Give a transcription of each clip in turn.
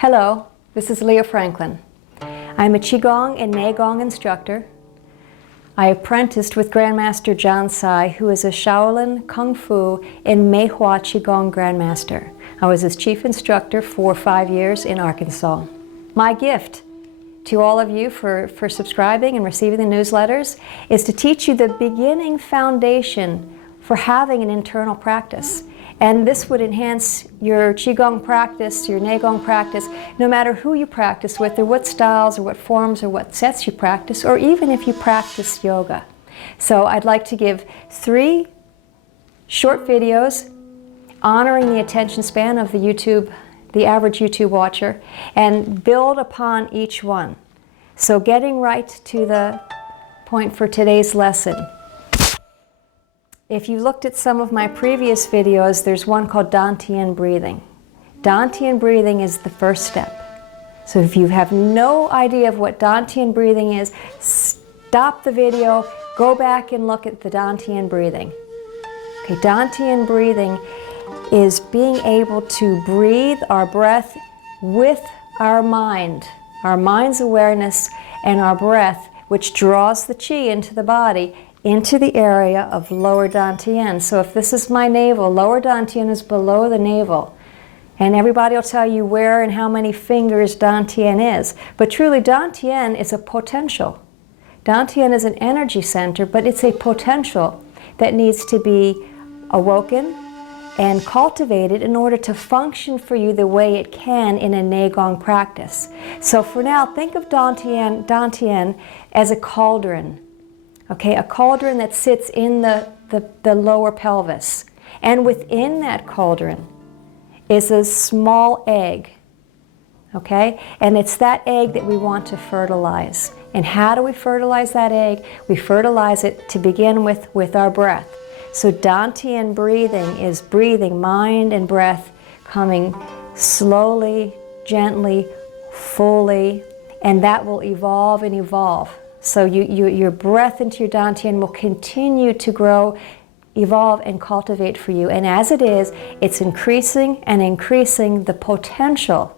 Hello, this is Leah Franklin. I'm a Qigong and Neigong instructor. I apprenticed with Grandmaster John Sai, who is a Shaolin Kung Fu and Meihua Qigong Grandmaster. I was his chief instructor for 5 years in Arkansas. My gift to all of you for subscribing and receiving the newsletters is to teach you the beginning foundation for having an internal practice. And this would enhance your Qigong practice, your Neigong practice, no matter who you practice with, or what styles, or what forms, or what sets you practice, or even if you practice yoga. So I'd like to give 3 short videos honoring the attention span of the average YouTube watcher, and build upon each one. So getting right to the point for today's lesson. If you looked at some of my previous videos, there's one called Dantian Breathing. Dantian Breathing is the first step. So if you have no idea of what Dantian Breathing is, stop the video, go back and look at the Dantian Breathing. Okay, Dantian Breathing is being able to breathe our breath with our mind's awareness and our breath, which draws the qi into the body, into the area of lower Dantian. So if this is my navel, lower Dantian is below the navel. And everybody will tell you where and how many fingers Dantian is. But truly, Dantian is a potential. Dantian is an energy center, but it's a potential that needs to be awoken and cultivated in order to function for you the way it can in a Neigong practice. So for now, think of Dantian as a cauldron. Okay, a cauldron that sits in the lower pelvis. And within that cauldron is a small egg. Okay, and it's that egg that we want to fertilize. And how do we fertilize that egg? We fertilize it to begin with our breath. So Dantian breathing is breathing, mind and breath coming slowly, gently, fully, and that will evolve and evolve. So your breath into your Dantian will continue to grow, evolve, and cultivate for you. And as it is, it's increasing and increasing the potential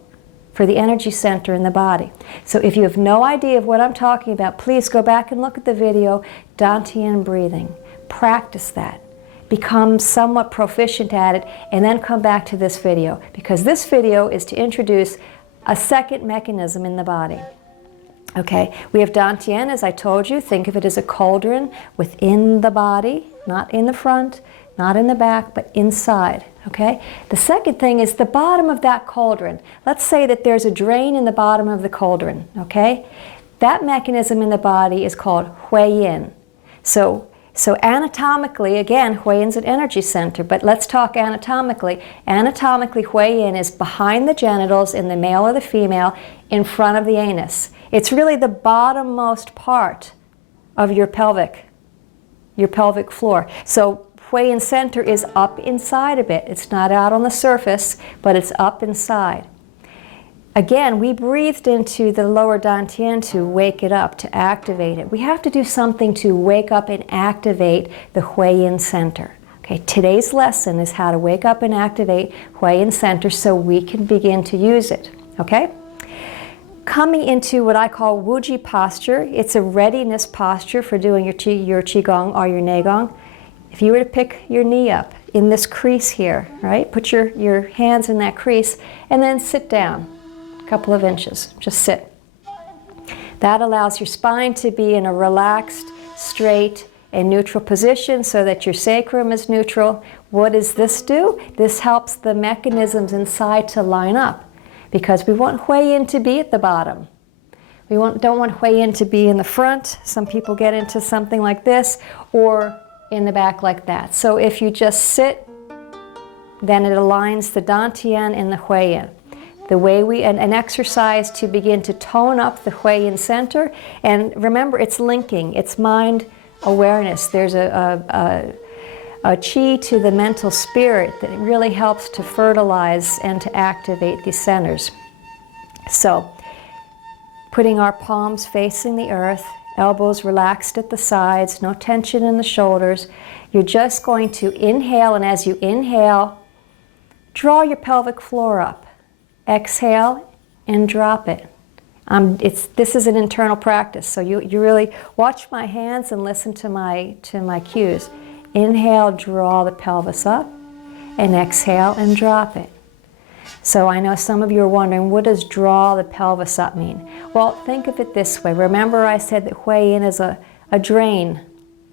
for the energy center in the body. So if you have no idea of what I'm talking about, please go back and look at the video, Dantian Breathing. Practice that. Become somewhat proficient at it, and then come back to this video, because this video is to introduce a second mechanism in the body. Okay, we have Dantian, as I told you. Think of it as a cauldron within the body, not in the front, not in the back, but inside. Okay, the second thing is the bottom of that cauldron. Let's say that there's a drain in the bottom of the cauldron. Okay, that mechanism in the body is called Hui Yin. So anatomically, again, Hui Yin's an energy center, but let's talk anatomically. Anatomically, Hui Yin is behind the genitals in the male or the female, in front of the anus. It's really the bottommost part of your pelvic floor. So Hui Yin center is up inside a bit. It's not out on the surface, but it's up inside. Again, we breathed into the lower Dantian to wake it up, to activate it. We have to do something to wake up and activate the Hui Yin center. Okay, today's lesson is how to wake up and activate Hui Yin center so we can begin to use it. Okay? Coming into what I call Wuji posture, it's a readiness posture for doing your Qigong or your Neigong. If you were to pick your knee up in this crease here, right? Put your hands in that crease and then sit down. Couple of inches, just sit. That allows your spine to be in a relaxed, straight, and neutral position so that your sacrum is neutral. What does this do? This helps the mechanisms inside to line up, because we want Hui Yin to be at the bottom. We don't want Hui Yin to be in the front. Some people get into something like this, or in the back like that. So if you just sit, then it aligns the Dantian and the Hui Yin. The way an exercise to begin to tone up the Hui Yin center, and remember, it's linking, it's mind awareness. There's a qi to the mental spirit that really helps to fertilize and to activate these centers. So, putting our palms facing the earth, elbows relaxed at the sides, no tension in the shoulders. You're just going to inhale, and as you inhale, draw your pelvic floor up. Exhale, and drop it. This is an internal practice, so you really watch my hands and listen to my cues. Inhale, draw the pelvis up, and exhale and drop it. So I know some of you are wondering, what does draw the pelvis up mean? Well, think of it this way. Remember I said that Hui Yin is a drain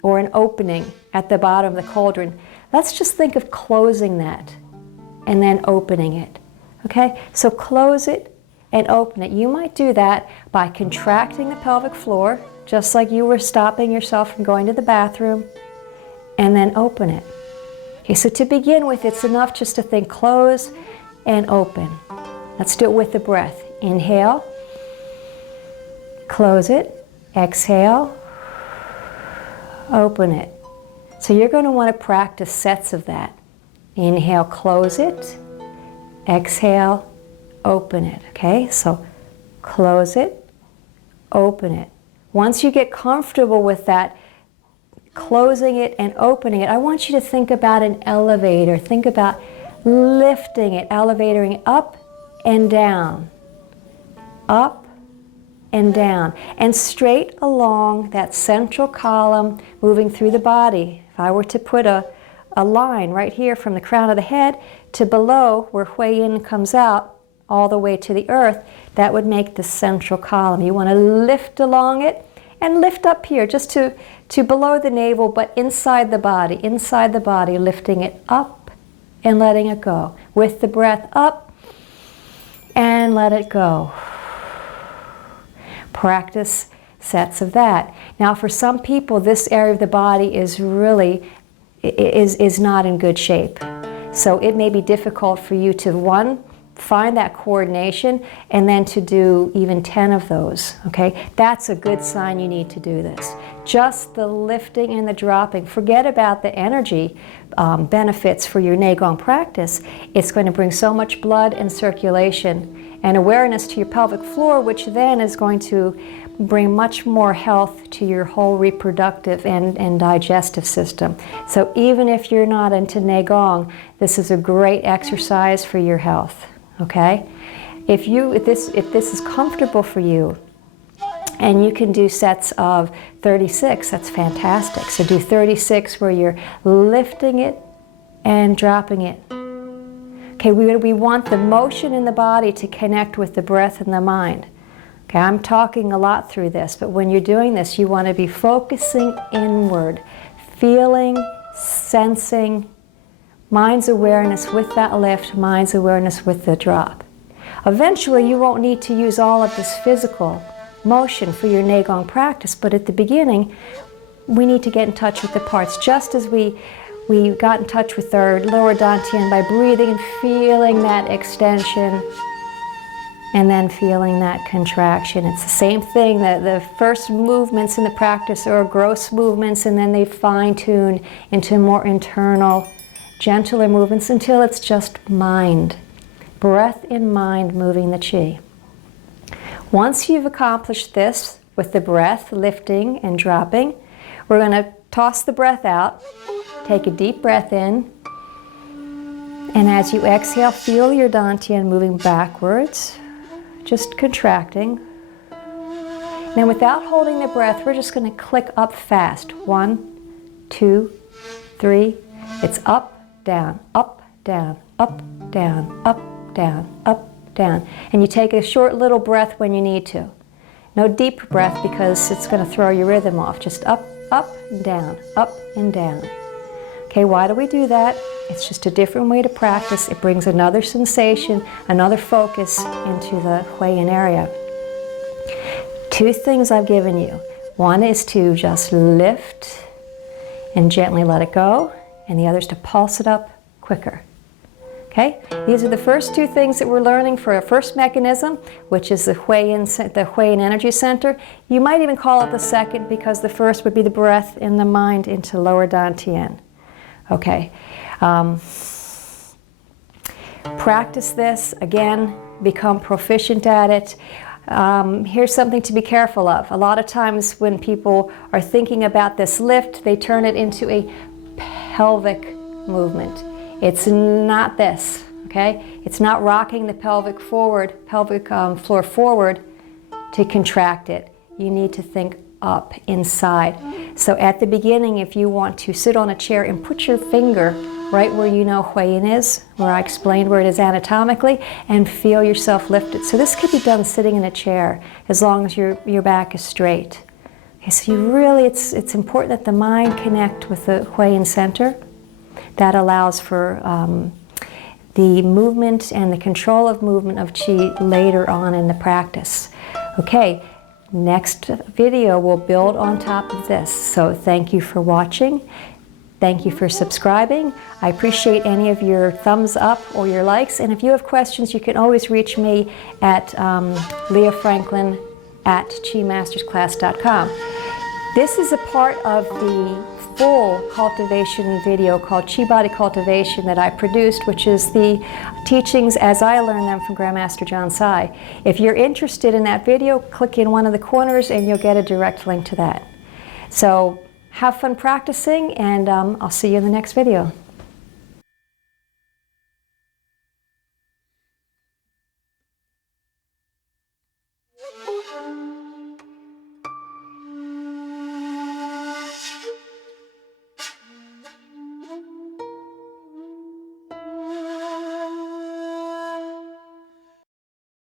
or an opening at the bottom of the cauldron. Let's just think of closing that and then opening it. Okay, so close it and open it. You might do that by contracting the pelvic floor, just like you were stopping yourself from going to the bathroom, and then open it. Okay, so to begin with, it's enough just to think close and open. Let's do it with the breath. Inhale, close it, exhale, open it. So you're going to want to practice sets of that. Inhale, close it, exhale, open it. Okay, so close it, open it. Once you get comfortable with that, closing it and opening it, I want you to think about an elevator. Think about lifting it, elevating up and down, up and down, and straight along that central column, moving through the body. If I were to put a line right here from the crown of the head to below where Hui Yin comes out all the way to the earth, that would make the central column. You want to lift along it and lift up here just to below the navel, but inside the body, lifting it up and letting it go. With the breath up and let it go. Practice sets of that. Now for some people, this area of the body is really is not in good shape. So it may be difficult for you to, one, find that coordination, and then to do even 10 of those, okay? That's a good sign you need to do this. Just the lifting and the dropping. Forget about the energy benefits for your Neigong practice. It's going to bring so much blood and circulation and awareness to your pelvic floor, which then is going to bring much more health to your whole reproductive and digestive system. So even if you're not into Neigong, this is a great exercise for your health. Okay, if this is comfortable for you, and you can do sets of 36, that's fantastic. So do 36 where you're lifting it and dropping it. Okay, we want the motion in the body to connect with the breath and the mind. Okay, I'm talking a lot through this, but when you're doing this, you want to be focusing inward, feeling, sensing, mind's awareness with that lift, mind's awareness with the drop. Eventually, you won't need to use all of this physical motion for your Neigong practice, but at the beginning, we need to get in touch with the parts, just as we got in touch with our lower Dantian by breathing and feeling that extension, and then feeling that contraction. It's the same thing, that the first movements in the practice are gross movements, and then they fine-tune into more internal, gentler movements until it's just mind. Breath and mind moving the chi. Once you've accomplished this with the breath, lifting and dropping, we're going to toss the breath out, take a deep breath in, and as you exhale, feel your Dantian moving backwards, just contracting. Now without holding the breath, we're just going to click up fast. 1, 2, 3. It's up, down, up, down, up, down, up, down, up, down. And you take a short little breath when you need to. No deep breath because it's going to throw your rhythm off. Just up, up, and down, up, and down. Okay, why do we do that? It's just a different way to practice. It brings another sensation, another focus into the Hui Yin area. 2 things I've given you. One is to just lift and gently let it go, and the other is to pulse it up quicker. Okay? These are the first 2 things that we're learning for our first mechanism, which is the Hui Yin Energy Center. You might even call it the second, because the first would be the breath and the mind into lower Dantian. Okay. Practice this, again, become proficient at it. Here's something to be careful of. A lot of times when people are thinking about this lift, they turn it into a pelvic movement. It's not this, okay? It's not rocking the pelvic floor forward to contract it. You need to think up, inside. So at the beginning, if you want to sit on a chair and put your finger right where you know Hui Yin is, where I explained where it is anatomically, and feel yourself lifted. So this could be done sitting in a chair, as long as your back is straight. Okay, so you really, it's important that the mind connect with the Hui Yin center. That allows for the movement and the control of movement of Qi later on in the practice. Okay, next video will build on top of this. So thank you for watching. Thank you for subscribing. I appreciate any of your thumbs up or your likes. And if you have questions, you can always reach me at Leah Franklin at QiMastersClass.com. This is a part of the full cultivation video called Qi Body Cultivation that I produced, which is the teachings as I learned them from Grandmaster John Sai. If you're interested in that video, click in one of the corners and you'll get a direct link to that. So have fun practicing, and I'll see you in the next video.